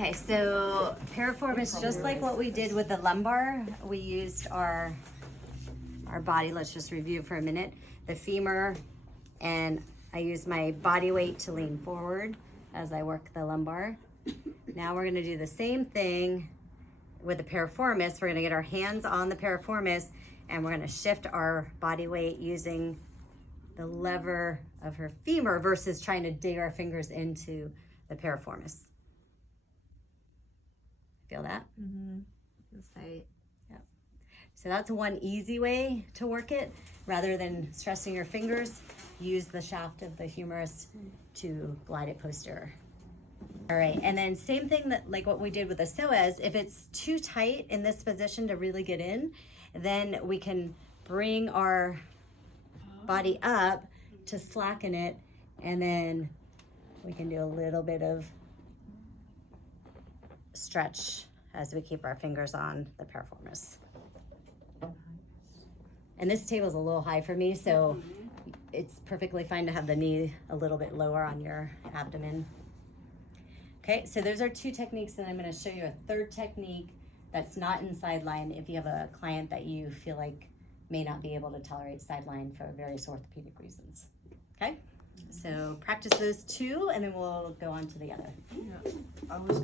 Okay, so piriformis, just like what we did with the lumbar, we used our body. Let's just review for a minute. The femur, and I use my body weight to lean forward as I work the lumbar. Now we're gonna do the same thing with the piriformis. We're gonna get our hands on the piriformis and we're gonna shift our body weight using the lever of her femur versus trying to dig our fingers into the piriformis. Feel that? Mm-hmm. That's tight. Yep. So that's one easy way to work it. Rather than stressing your fingers, use the shaft of the humerus to glide it posterior. All right, and then same thing that like what we did with the psoas, if it's too tight in this position to really get in, then we can bring our body up to slacken it, and then we can do a little bit of stretch as we keep our fingers on the piriformis. And this table's a little high for me, so it's perfectly fine to have the knee a little bit lower on your abdomen. Okay, so those are two techniques, and I'm gonna show you a third technique that's not in sideline if you have a client that you feel like may not be able to tolerate sideline for various orthopedic reasons. Okay, so practice those two, and then we'll go on to the other. Yeah. I was